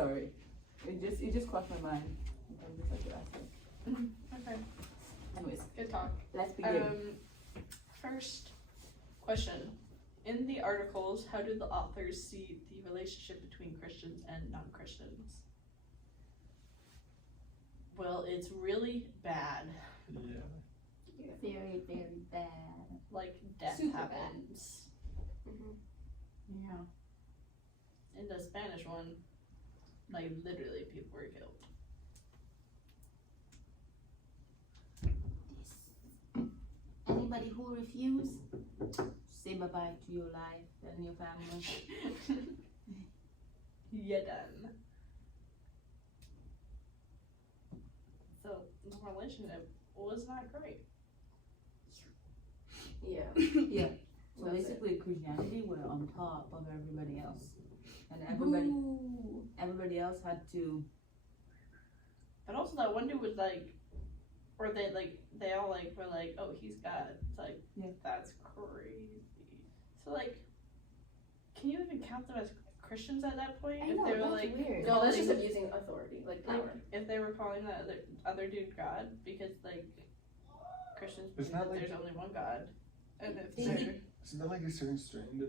sorry. It just crossed my mind. I just like to ask it. Okay. Anyways, Good talk. let's begin. First question. In the articles, how do the authors see the relationship between Christians and non-Christians? Well, it's really bad. Yeah. Very, very bad. Like, death Super happens. Yeah. In the Spanish one, like, literally people were killed. Anybody who refuse, say bye-bye to your life and your family. You're done. So, the relationship was not great. Yeah. Yeah. So That's basically, Christianity were on top of everybody else, and everybody else had to. But also that one dude was like, or they all like were like, oh, he's God. It's like, Yeah. that's crazy. So like, can you even count them as Christians at that point? I know, If they were that's like, weird. calling- No, that's just abusing authority, like power. if they were calling that other dude God, because like Christians believe Isn't that that like- there's only one God, and if Isn't they're Isn't that like a certain strand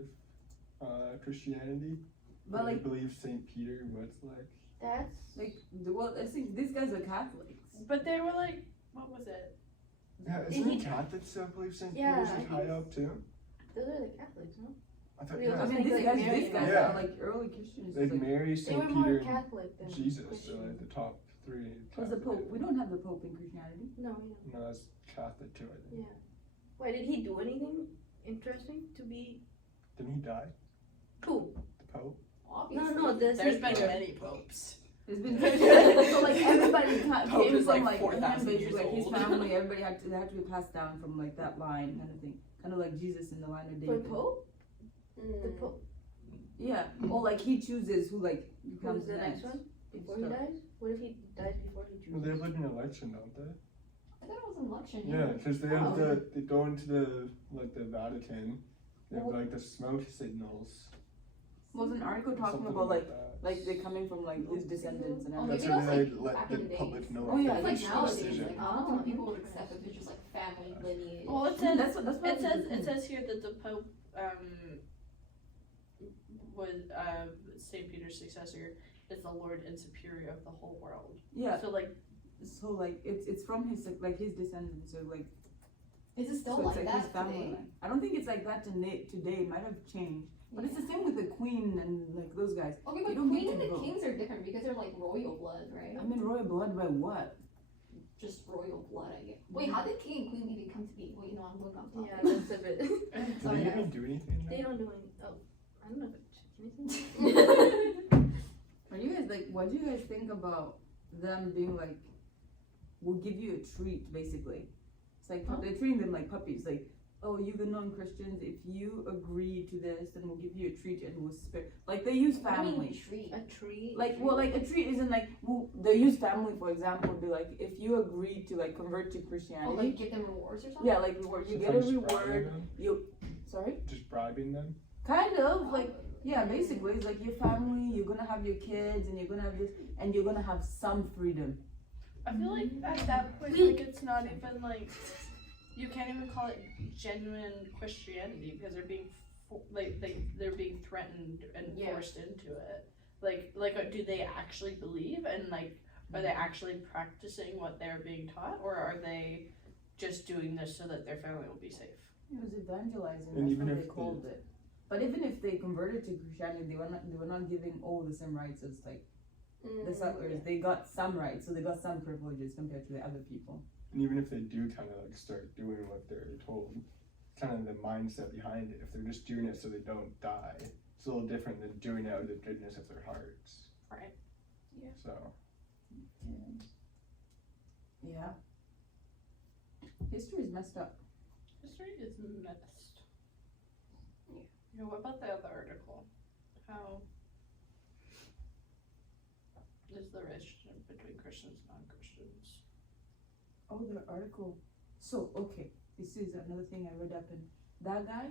of Christianity? But They like, believe Saint Peter was like. That's well, I think these guys are Catholics. but they were like, what was it? Yeah, isn't it Catholics that believe Saint Yeah, Peter's I like think high up too? those are the Catholics, no? I thought We yeah. I also mean, think, these like, guys, Mary these guys Yeah. are like early Christians. Like Like, Mary, They Saint were more Peter, Catholic than Jesus, Christian. so like the top three. who's the Catholic. Pope? We don't have the Pope in Christianity. No, we don't. No, that's Catholic too, I think. Yeah. Why did he do anything interesting to be? Didn't he die? Who? The Pope? No, no. The There's Saint been Peter. many popes. It's been so like everybody Pope came is, from like, like 4,000 him, years basically, like his old. family. Everybody had to be passed down from like that line kind of thing, kind of like Jesus in the line of For David. Pope? The Pope. Yeah, or like he chooses who like Who's becomes the next one? Before he So- dies? What if he dies before he Well, they chooses? have like an election, don't they? I thought it was an election. Yeah, because they have Oh. they go into the Vatican. They have like the smoke signals. Was an article talking something about like that. they're coming from like his descendants and Oh, everything. That's maybe how that's, they like, let back the in the days. public know Oh, yeah, It's if like they nowadays, decision. like, I don't think people would accept if it's just like family lineage. Well, it Yeah, says that's what it says here that the Pope was Saint Peter's successor is the Lord and Superior of the whole world. Yeah, So like, so like it's from his like his descendants, so like Is it still so like it's like that his family today? line. I don't think it's like that today. It might have changed, but it's the same with the Queen and like those guys. Okay, You but don't Queen get and to the vote. kings are different because they're like royal blood, right? I mean, royal blood by what? Just royal blood, I guess. Wait, how did king and queen even come to be? Wait, no, I'm going off topic. Yeah, that's a bit. Do Sorry, they guys. even do anything? They now? don't do any. Oh, I don't know if it's anything. Are you guys like? What do you guys think about them being like? We'll give you a treat, basically. It's like they're treating them like puppies. Like, oh, you the non-Christians, if you agree to this, then we'll give you a treat and we'll spare. Like they use What do you mean family. treat? A tree. Like, well, like a treat isn't like they use family, for example, be like if you agree to like convert to Oh, Christianity. like give them rewards or something? Yeah, like reward. You So get a just bribing reward. them? You, sorry. Just bribing them? Kind of like, yeah, basically it's like your family. You're gonna have your kids, and you're gonna have this, and you're gonna have some freedom. I feel like at that point, like it's not even like you can't even call it genuine Christianity because they're being they're being threatened and Yeah. forced into it. Like do they actually believe and like are they actually practicing what they're being taught or are they just doing this so that their family will be safe? It was evangelizing. And That's even what if they they- called it. But even if they converted to Christianity, they were not giving all the same rights as like the settlers. They got some rights, so they got some privileges compared to the other people. And even if they do kind of like start doing what they're told, kind of the mindset behind it. If they're just doing it so they don't die, it's a little different than doing it out of the goodness of their hearts. Right. Yeah. So Yeah. History is messed up. History is messed. Yeah, what about the other article? How is the relationship between Christians and non-Christians? Oh, the article. So, okay, this is another thing I read up in. That guy,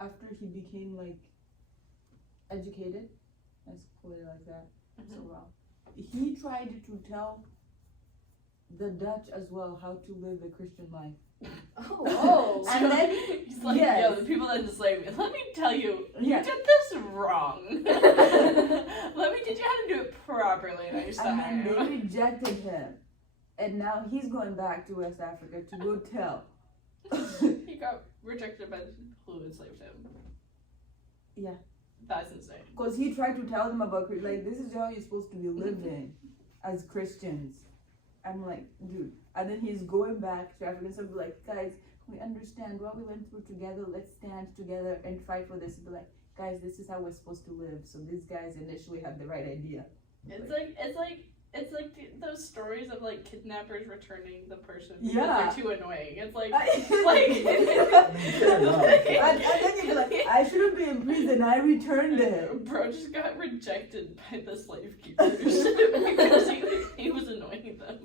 after he became like educated, let's put it like that, So he tried to tell the Dutch as well how to live a Christian life. Oh. And then he's like, yes. yo, the people that enslaved me, let me tell you, you Yeah. did this wrong. Let me teach you how to do it properly next And time. then they rejected him. And now he's going back to West Africa to go tell. He got rejected by the people who enslaved him. Yeah. That's insane. Because he tried to tell them about, like, this is how you're supposed to be living as Christians. I'm like, dude. And then he's going back to Africa. So be like, guys, we understand what we went through together. Let's stand together and fight for this. Be like, guys, this is how we're supposed to live. So these guys initially had the right idea. It's like those stories of like kidnappers returning the person because Yeah. they're too annoying. It's like and then you'd be like, I shouldn't be in prison. I returned him. Bro just got rejected by the slave keepers because he was annoying them.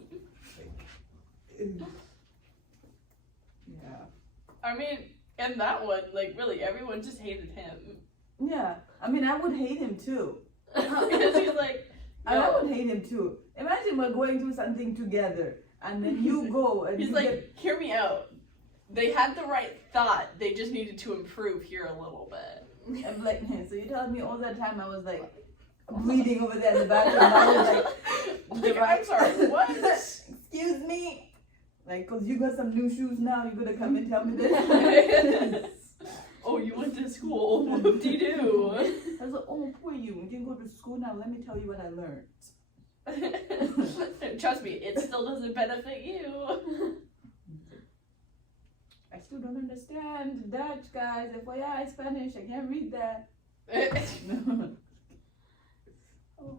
Yeah. I mean, in that one, like really, everyone just hated him Yeah. I mean, I would hate him too. because he's like, And I yo, would hate him too. Imagine we're going through something together, and then you go and he's you like, hear me out. They had the right thought. They just needed to improve here a little bit. get, I'm like, so you telling me all that time I was like bleeding over there in the bathroom. I was like, I'm sorry, what? Excuse me. Like, cause you got some new shoes now. You gonna come and tell me this? Oh, you went to school. Whoop-de-doo. I was like, oh, poor you. You can go to school now. Let me tell you what I learned. Trust me, it still doesn't benefit you. I still don't understand Dutch, guys. FYI, Spanish. I can't read that. Oh.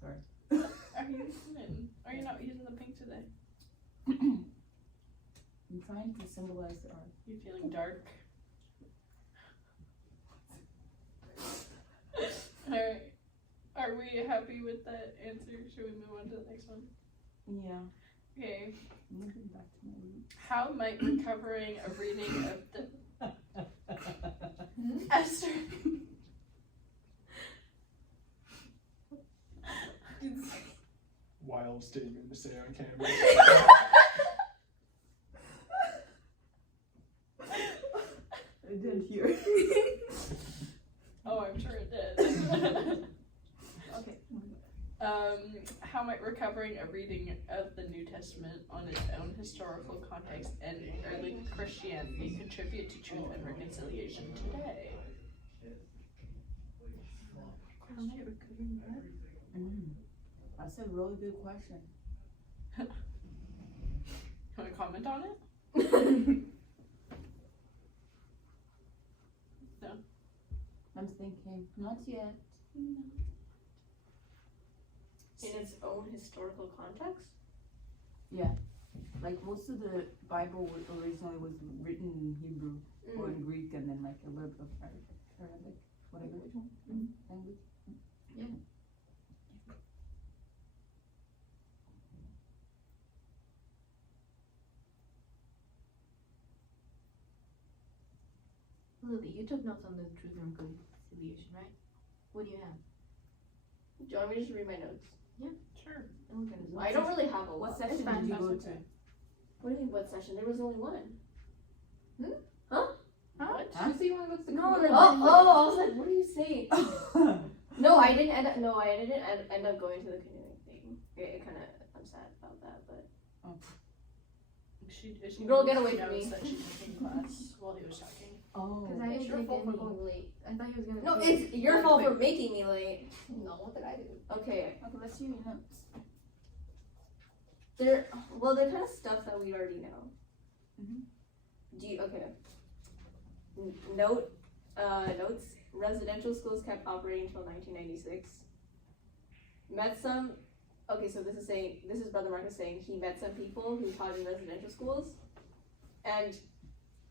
Sorry. Are you not using the pink today? I'm trying to symbolize the art. You feeling dark? Alright. Are we happy with that answer? Should we move on to the next one? Yeah. Okay. Moving back to my roots. How might recovering a reading of the Esther Wild statement to say on camera. I didn't hear. Oh, I'm sure it did. Okay. How might recovering a reading of the New Testament on its own historical context and early Christianity contribute to truth and reconciliation today? That's a really good question. Can we comment on it? I'm thinking, not yet. In its own historical context? Like most of the Bible originally was written in Hebrew or in Greek, and then like a little bit of Arabic, whatever language. Lily, you took notes on the truth and reconciliation, right? What do you have? Do you want me to just read my notes? Sure. Oh, okay, there's I don't really have a What lot. section fine, did you that's go okay. to? What do you mean, what session? There was only one. What? Huh? You say you want to go to the No, computer? I was like, what are you saying? No, I didn't end up. No, I didn't end up going to the canoeing thing. It kind of. I'm sad about that, but. She Girl, get away from noticed me. that she was in class while he was talking. Oh. Because I It's didn't your take fault for any. going late. I thought he was gonna. No, do it it's your really fault for quick. making me late. No, what did I do? Okay, Okay, let's see your notes. they're kind of stuff that we already know. Do you, okay. Notes. Residential schools kept operating until 1996. Met some. Okay, so this is Brother Marcus saying he met some people who taught in residential schools, and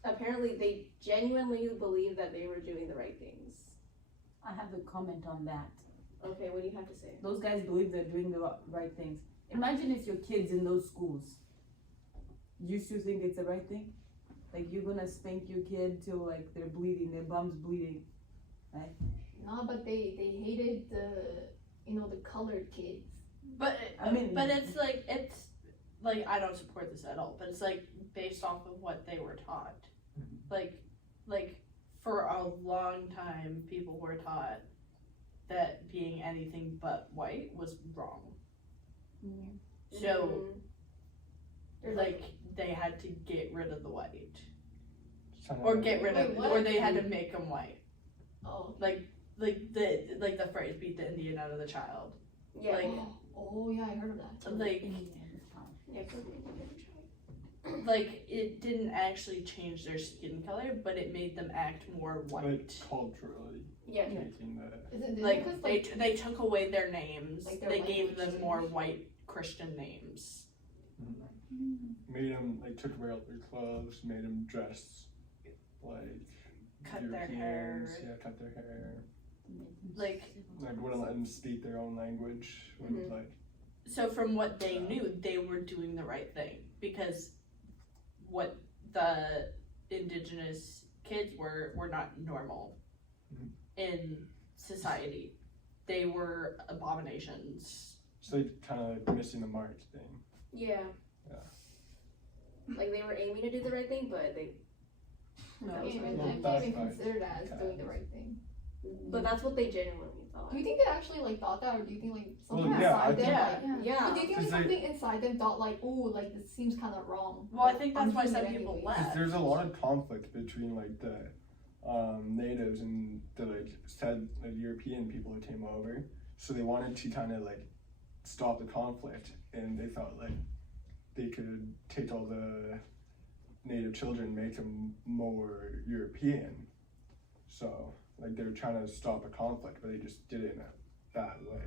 apparently they genuinely believed that they were doing the right things. I have a comment on that. Okay, what do you have to say? Those guys believe they're doing the right things. Imagine if your kids in those schools, you still think it's the right thing? Like you're gonna spank your kid till like they're bleeding, their bum's bleeding, right? No, but they hated the colored kids. But I mean- but it's like I don't support this at all. But it's like based off of what they were taught. Like for a long time, people were taught that being anything but white was wrong. So They're like they had to get rid of the white, Kinda or like- get rid of, Wait, what? or they had to make them white. oh. Like the phrase "beat the Indian out of the child." Yeah. Like Oh yeah, I heard of that. too. like Yeah, 'cause they never tried. like it didn't actually change their skin color, but it made them act more Like white. culturally Yeah. taking the Is it Like because they took away their names. Like their They gave language them more changed. white Christian names. made them like took away all their clothes, made them dress like Cut their hair. Europeans. Yeah, cut their hair. Like Wouldn't let them speak their own language. Wouldn't like so from what they knew, they were doing the right thing because what the indigenous kids were not normal Mhm. in society. They were abominations. so they kind of like missing the mark thing. Yeah. Yeah. Like they were aiming to do the right thing, but they. No, I That was can't right. even, I That's can't even right. consider that as doing the right thing. But that's what they genuinely thought. Do you think they actually like thought that, or do you think like Well, something yeah, I inside them think- like? Yeah. But do you think like 'Cause they- something inside them thought like, oh, like this seems kind of wrong? Well, I but think I'm that's why doing some it people anyways. left. 'Cause there's a lot of conflict between like the natives and the like European people who came over. So they wanted to kind of like stop the conflict, and they thought like they could take all the native children, make them more European. So like they were trying to stop a conflict, but they just did it in a bad way.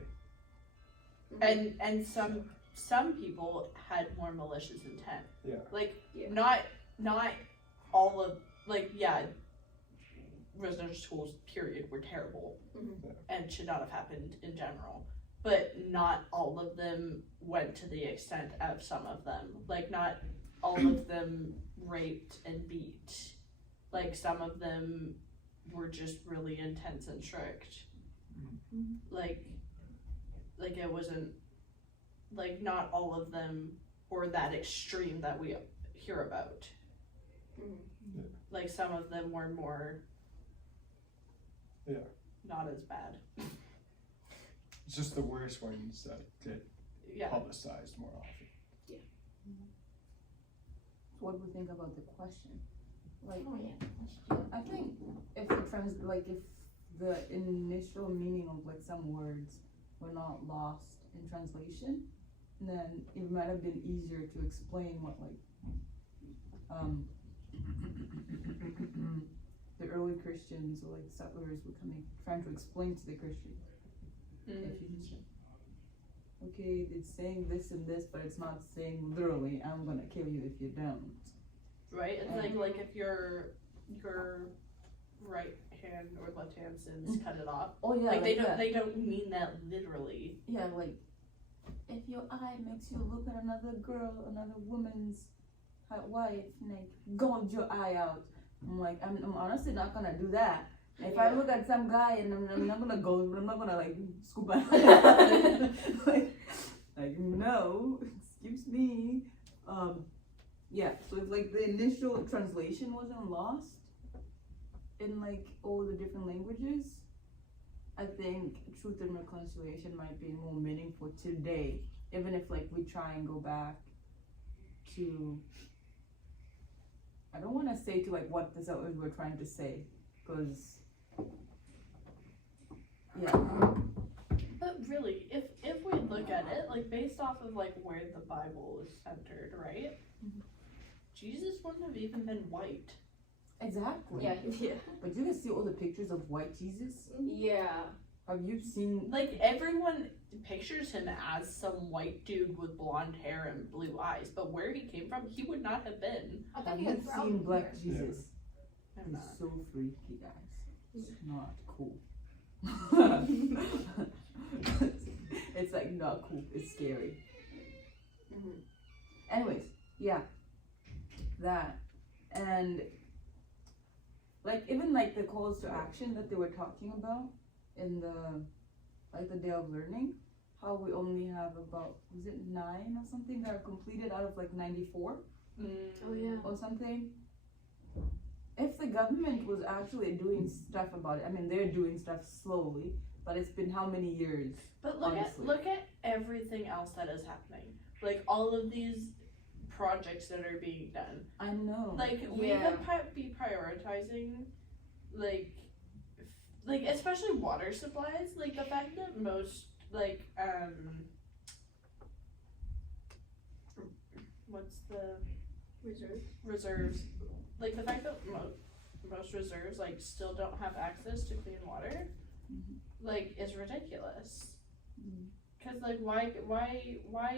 And some people had more malicious intent. Yeah. Like Yeah. not all of like residential schools period were terrible Mhm. Yeah. and should not have happened in general. But not all of them went to the extent of some of them. Like not all of them raped and beat. Like some of them were just really intense and strict. Like it wasn't like not all of them were that extreme that we hear about. Mhm. Yeah. Like some of them were more Yeah. not as bad. It's just the worst ones that get Yeah. publicized more often. What do we think about the question? Like, Oh yeah. I think if the initial meaning of like some words were not lost in translation, then it might have been easier to explain what like the early Christians or like settlers were trying to explain to the Christians. If you just say, okay, it's saying this and this, but it's not saying literally, I'm gonna kill you if you don't. Right? It's like if your right hand or left hand sins, cut it off. Oh yeah, Like they that. don't mean that literally. Yeah, like if your eye makes you look at another girl, another woman's wife, like gouge your eye out. I'm like, I'm honestly not gonna do that. If I look at some guy and I'm not gonna go, I'm not gonna like scoop my eye out. like no, excuse me. Yeah. So if like the initial translation wasn't lost in like all the different languages, I think truth and reconciliation might be more meaningful today, even if like we try and go back to, I don't want to say to like what the settlers were trying to say, because yeah, But really, if we look at it, like based off of like where the Bible is centered, right? Jesus wouldn't have even been white. exactly. Yeah. Yeah. But you can see all the pictures of white Jesus. Yeah. Have you seen? Like everyone pictures him as some white dude with blonde hair and blue eyes, but where he came from, he would not have been. I Have think he you was brown seen Black here. Jesus? I'm He's not. so freaky, guys. It's not cool. It's like not cool. It's scary. Mhm. Anyways, yeah, that and like even like the calls to action that they were talking about in the like the day of learning, how we only have about, was it 9 or something that are completed out of like 94 Oh yeah. or something? If the government was actually doing stuff about it, I mean, they're doing stuff slowly, but it's been how many years? But Honestly. look at everything else that is happening. Like all of these projects that are being done. I know. Like we Yeah. could be prioritizing, like especially water supplies. Like the fact that most what's the Reserve. reserves, like the fact that most reserves like still don't have access to clean water, Mhm. like is ridiculous. Mhm. Cause like why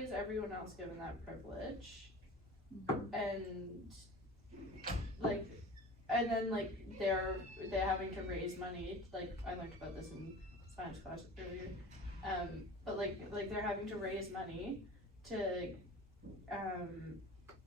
is everyone else given that privilege, Mhm. and then like they're having to raise money. Like I learned about this in science class earlier, but like they're having to raise money to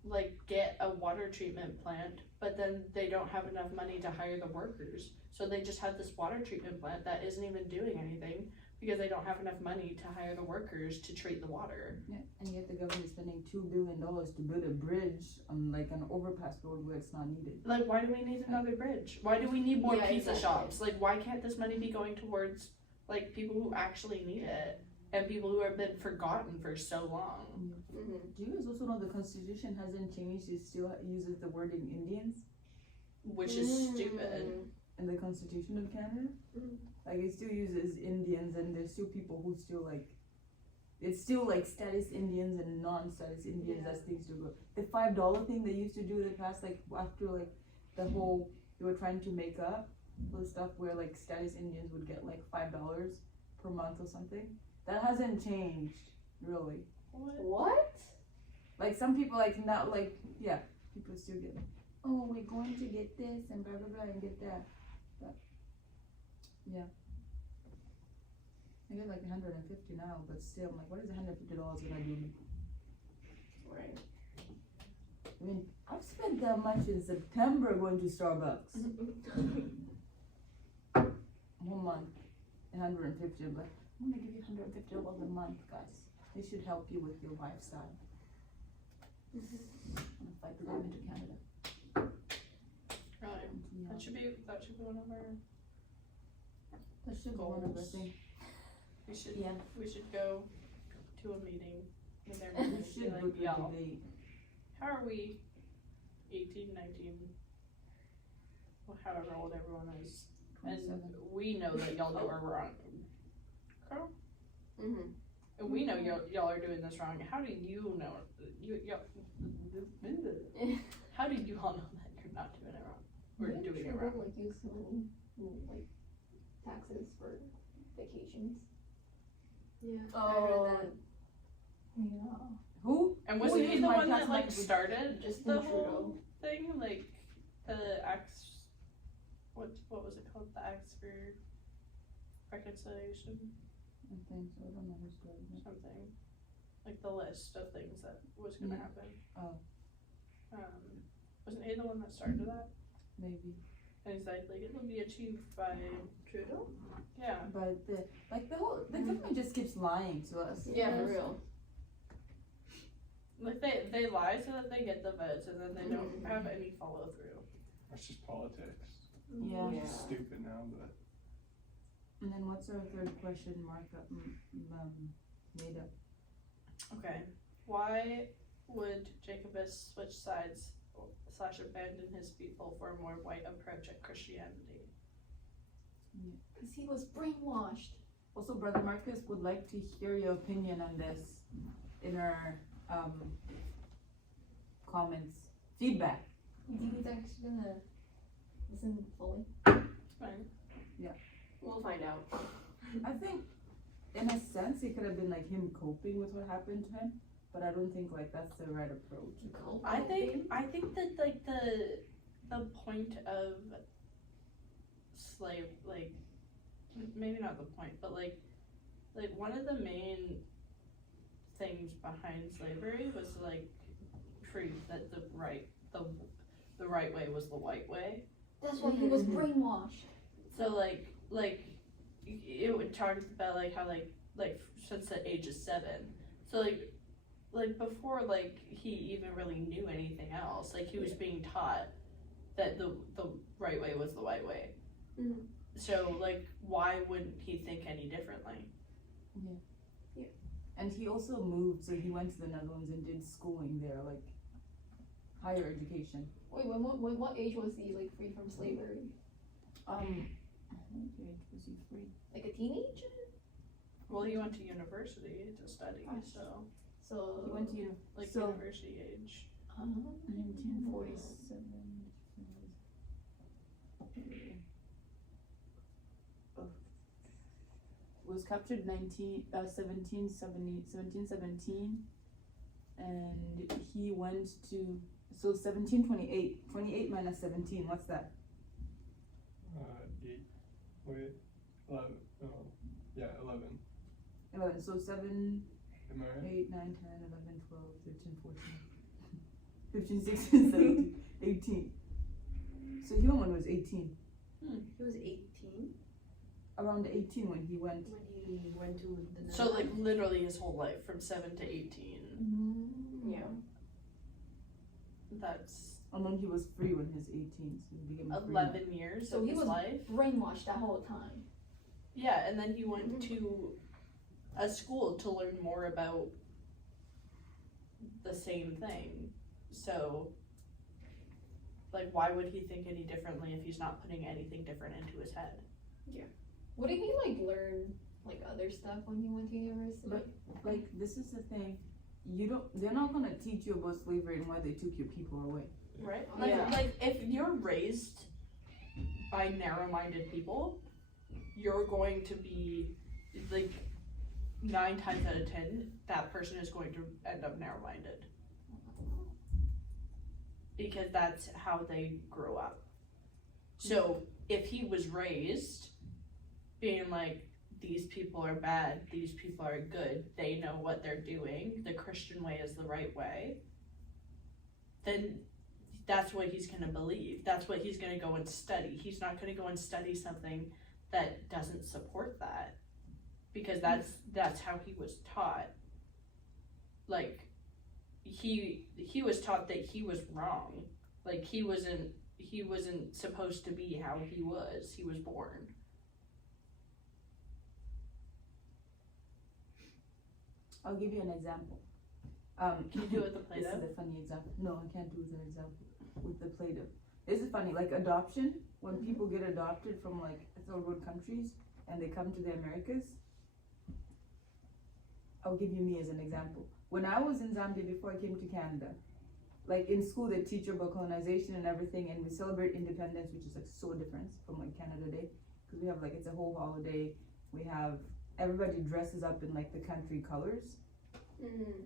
like get a water treatment plant, but then they don't have enough money to hire the workers, so they just have this water treatment plant that isn't even doing anything because they don't have enough money to hire the workers to treat the water. Yeah, and yet the government is spending $2 billion to build a bridge on like an overpass road where it's not needed. Like, why do we need another bridge? Why do we need more Yeah, pizza exactly. shops? Like, why can't this money be going towards like people who actually need it and people who have been forgotten for so long? Mm-hmm. Do you guys also know the Constitution hasn't changed? It still uses the word in Indians Which is stupid. in the Constitution of Canada. Mm. Like it still uses Indians, and there's still people who still like. It's still like status Indians and non-status Indians as things do go. The $5 thing they used to do in the past, like after like the whole they were trying to make up the stuff where like status Indians would get like $5 per month or something. That hasn't changed really. What? Like some people like not like yeah, people still get oh we're going to get this and blah blah blah and get that. But yeah. I get like 150 now, but still I'm like, what is $150 gonna do me? Right. I mean, I've spent that much in September going to Starbucks. One month, 150, but I'm gonna give you $150 a month, guys. They should help you with your lifestyle. I'm gonna fight the government to Canada. Right. Yeah. That should be one of our. That should be one of the Goals. things. We should go to a meeting in their We meeting. should Like, go to y'all, debate. how are we? 18, 19, well, however old everyone is, and 27. we know that y'all are wrong. Carl? Mm-hmm. And we know y'all are doing this wrong. How do you know? How do you all know that you're not doing it wrong? Or doing it wrong? Like use money, like taxes for vacations. Yeah. I Oh. heard that. Yeah. Who? And Who wasn't he used the my one that tax like money? started Justin the Trudeau. whole thing? Like the acts, what was it called? The acts for reconciliation, I think so. I don't know who started it. something. Like the list of things that was gonna Yeah. happen. Oh. Wasn't he the one that started that? Maybe. And he's like it'll be achieved by Trudeau? yeah. But the government just keeps lying to us. Yeah, for real. Like they lie so that they get the votes and then they don't have any follow through. That's just politics. Yeah. Yeah. It's stupid now, but And then what's our third question mark made up? Okay. Why would Jacobus switch sides / abandon his people for a more white approach at Christianity? Because he was brainwashed. Also, Brother Marcus would like to hear your opinion on this in our comments, feedback. Do you think he's actually gonna listen fully? It's fine. We'll find out. I think, in a sense, it could have been like him coping with what happened to him, but I don't think like that's the right approach. I think that like the point of slave, like maybe not the point, but like one of the main things behind slavery was to like prove that the right way was the white way. That's why he was brainwashed. So like it would talk about like how like since the age of 7, so like before like he even really knew anything else, like he was being taught that the right way was the right way. Mhm. So like why wouldn't he think any differently? And he also moved, so he went to the Netherlands and did schooling there, like higher education. Wait, what age was he like free from slavery? What age was he free? Like a teenager? Well, he went to university to study, so So He went to like So- university age. 1947. Was captured 1717, and he went to, so 1728, 28 minus 17, what's that? 8. Wait. 11. Oh. Yeah, 11. 11, so 7, Am I right? 8, 9, 10, 11, 12, 13, 14, 15, 16, 17, 18. So Hillman was 18. He was 18 Around 18 when he went. when he went to the So like literally his whole life from 7 to 18. Yeah. That's And then he was free when he was 18, so he became a free 11 years So of he his was life. brainwashed that whole time. Yeah, and then he went to a school to learn more about the same thing. So, like, why would he think any differently if he's not putting anything different into his head? Wouldn't he like learn like other stuff when he went to university? Like, this is the thing. They're not gonna teach you about slavery and why they took your people away. Right? Like- Yeah. Like if you're raised by narrow-minded people, you're going to be like 9 times out of 10, that person is going to end up narrow-minded because that's how they grow up. So if he was raised being like, these people are bad, these people are good, they know what they're doing, the Christian way is the right way, then that's what he's going to believe. That's what he's going to go and study. He's not going to go and study something that doesn't support that, because that's how he was taught. Like he was taught that he was wrong. Like he wasn't supposed to be how he was. He was born. I'll give you an example. Can you do it with the This Play-Doh? is a funny example. No, I can't do it with an example. With the Play-Doh. This is funny, like adoption, when people get adopted from like third world countries and they come to the Americas. I'll give you me as an example. When I was in Zambia before I came to Canada, like in school they teach you about colonization and everything, and we celebrate independence, which is like so different from like Canada Day, because we have like, it's a whole holiday. We have, everybody dresses up in like the country colors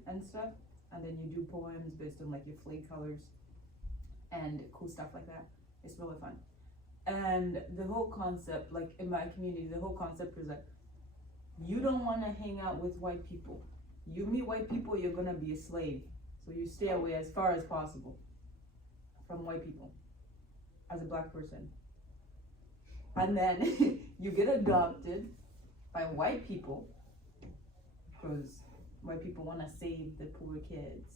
and stuff, and then you do poems based on like your flag colors and cool stuff like that. It's really fun. And the whole concept, like in my community, the whole concept is like, you don't want to hang out with white people. You meet white people, you're gonna be a slave. So you stay away as far as possible from white people as a black person. And then you get adopted by white people, because white people want to save the poor kids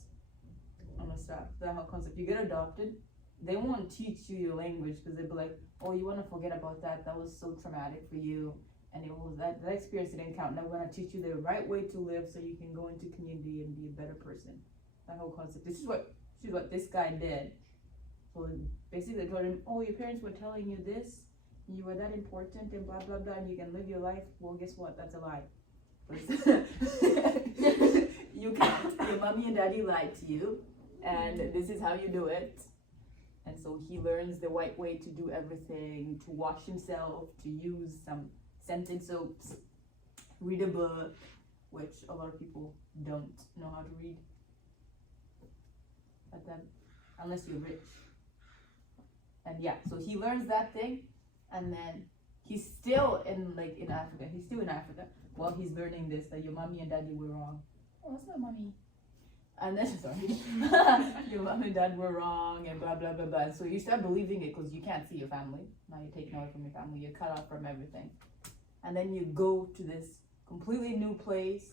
and stuff. That's how concept. You get adopted, they won't teach you your language, because they'll be like, oh, you want to forget about that, that was so traumatic for you, and it was that experience didn't count. Now we're going to teach you the right way to live so you can go into community and be a better person. That whole concept. This is what this guy did. So basically they told him, oh, your parents were telling you this, you were that important and blah blah blah, and you can live your life. Well, guess what, that's a lie. You can't. Your mommy and daddy lied to you, and this is how you do it. And so he learns the right way to do everything, to wash himself, to use some scented soaps, read a book, which a lot of people don't know how to read. But then, unless you're rich. And yeah, so he learns that thing, and then he's still in Africa. He's still in Africa while he's learning this, that your mommy and daddy were wrong. Oh, that's not mommy. And then, sorry, your mom and dad were wrong, and blah blah blah blah. And so you start believing it because you can't see your family. Now you're taken away from your family. You're cut off from everything. and then you go to this completely new place,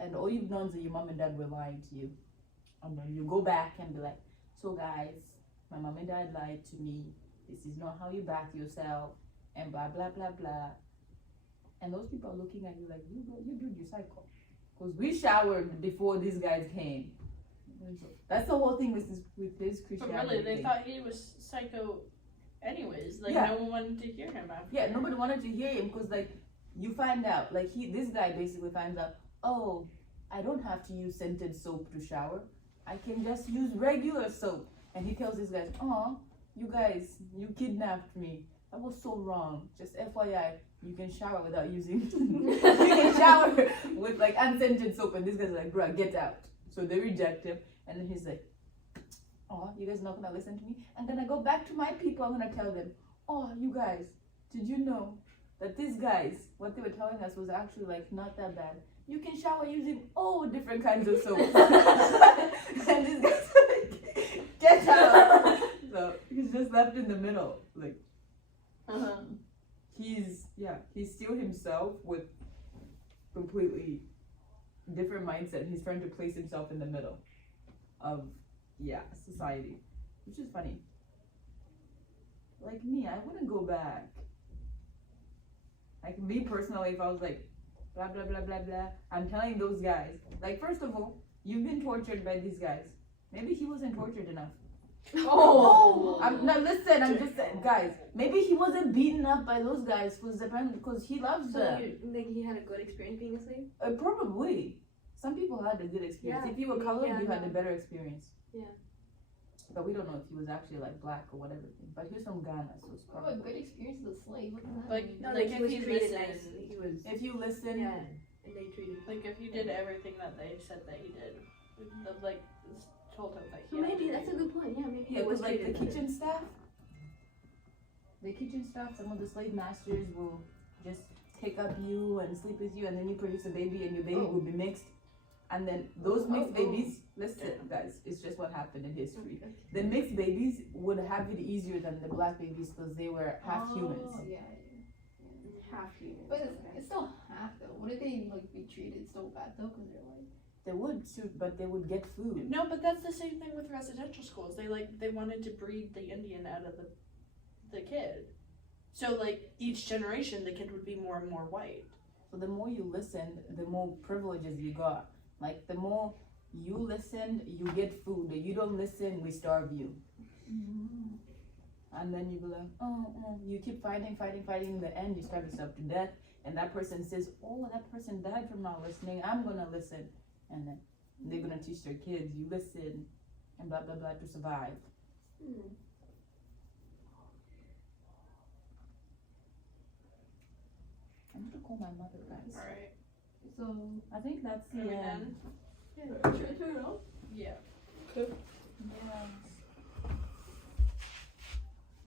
and all you've known is that your mom and dad were lying to you. And then you go back and be like, so guys, my mom and dad lied to me. This is not how you bath yourself, and blah blah blah blah. And those people are looking at you like, you dude, you psycho. Because we showered before these guys came. That's the whole thing with his But Christianity really, they thing. thought he was psycho anyways. Like, Yeah. no one wanted to hear him after. Yeah, nobody wanted to hear him because like you find out like this guy basically finds out, oh, I don't have to use scented soap to shower. I can just use regular soap. And he tells these guys, oh, you guys, you kidnapped me. That was so wrong. Just FYI, you can shower without using you can shower with like unscented soap, and these guys are like, bruh, get out. So they reject him, and then he's like, oh, you guys not gonna listen to me? I'm gonna go back to my people, I'm gonna tell them, oh, you guys, did you know that these guys, what they were telling us was actually like not that bad. You can shower using all different kinds of soaps. And these guys are like, get out. So he's just left in the middle. Like he's still himself with completely different mindset. He's trying to place himself in the middle of society, which is funny. Like me, I wouldn't go back. Like me personally, if I was like blah blah blah blah blah, I'm telling those guys, like, first of all, you've been tortured by these guys. Maybe he wasn't tortured enough. Oh, I'm not, listen, I'm just saying, guys, maybe he wasn't beaten up by those guys because he loves So them. you think he had a good experience being a slave? Probably. Some people had a good experience. Yeah, If you were colored, yeah, you had no. a better experience. Yeah. But we don't know if he was actually like black or whatever. But he was from Ghana, so it's Oh, a probably. good experience as a slave. What does that Like, mean? No, like like he if was he treated listened, nicely. He was. If you listen, Yeah. And they treated. like if you did everything that they said that he did, like told him that he. Well, had maybe to that's a do. good point. Yeah, maybe yeah, he was because like the treated better. kitchen staff, some of the slave masters will just pick up you and sleep with you, and then you produce a baby, and your baby will be mixed. And then those mixed babies, listen, guys, it's just what happened in history. The mixed babies would have it easier than the black babies because they were half humans. Oh, yeah. half human. But it's still half though. What if they like be treated so bad though? Because they're like. They would too, but they would get food. No, but that's the same thing with residential schools. They wanted to breed the Indian out of the kid. So like each generation, the kid would be more and more white. So the more you listen, the more privileges you got. Like the more you listen, you get food. You don't listen, we starve you. And then you be like, oh, you keep fighting. In the end, you starve yourself to death. And that person says, oh, that person died from not listening. I'm gonna listen. And then they're gonna teach their kids, you listen, and blah blah blah to survive. I need to call my mother, guys. All right. So I think that's Are the we end. done?